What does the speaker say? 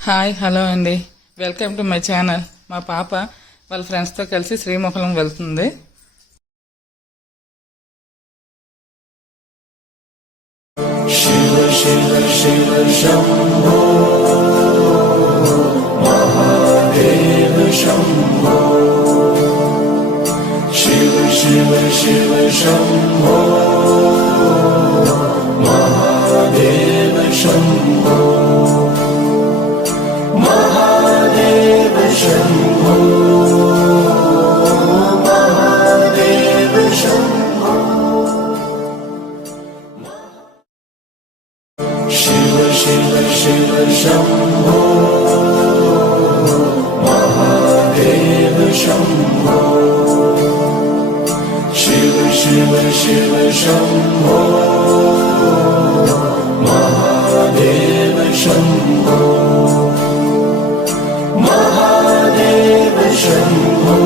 Hi hello అండి, welcome to my channel. మా పాప వాళ్ళ ఫ్రెండ్స్తో కలిసి శ్రీముఖం వెళ్తుంది. శివ శివ శివ శంభో మహాదేవ శంభో శివ శివ శివ శంభో మహాదేవ శంభో మహాదేవ శంభో మహాదేవ శంభో శివ శివ శివ శంభో మహాదేవ శంభో శివ శివ శివ శంభో మహాదేవ శంభో మహాదేవ శంభో